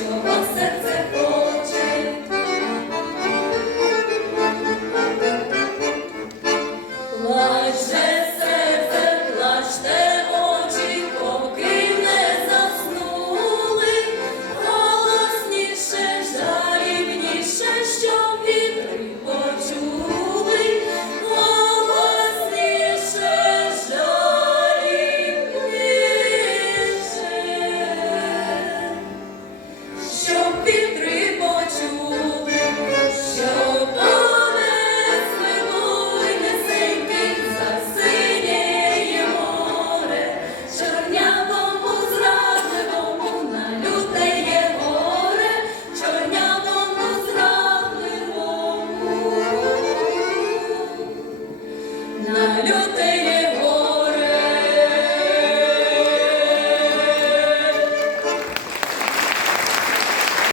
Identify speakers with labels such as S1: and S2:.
S1: Чому серце Eu tem